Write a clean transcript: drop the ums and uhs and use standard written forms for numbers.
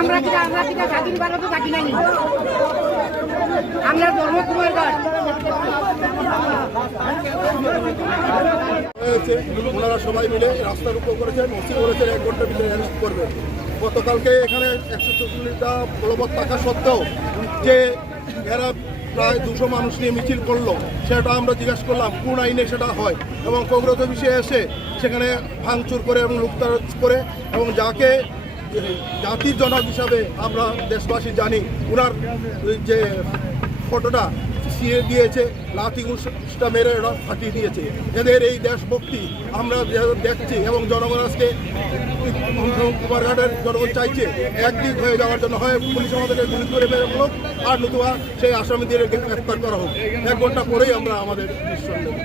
আমরা কিনা স্বাধীন ভারতে থাকি নাই, আমরা ধর্ম কুমার দাস। ওনারা সবাই মিলে রাস্তার উপর করেছেন, ওসি বলেছেন 1 ঘন্টার ভিতরে অ্যারেস্ট করবে। গতকালকে এখানে 144টা বলবৎ থাকা সত্ত্বেও যে এরা প্রায় 200 মানুষ নিয়ে মিছিল করলো, সেটা আমরা জিজ্ঞাসা করলাম কোন আইনে সেটা হয়, এবং কংগ্রেস অফিসে এসে সেখানে ভাঙচুর করে এবং লুটতরাজ করে, এবং যাকে জাতির জনক হিসাবে আমরা দেশবাসী জানি, ওনার যে ফটোটা ছিঁড়ে দিয়েছে, লাঠি ঘুষটা মেরে ওরা ফাটিয়ে দিয়েছে। এদের এই দেশভক্তি আমরা দেখছি, এবং জনগণ আজকে কুমারঘাটের জনগণ চাইছে একদিক হয়ে যাওয়ার জন্য, হয় পুলিশ আমাদেরকে গুলি করে বের হোক, আর নতুবা সেই আসামিদের গ্রেফতার করা হোক। 1 ঘন্টা পরেই আমরা আমাদের দৃশ্য নেব।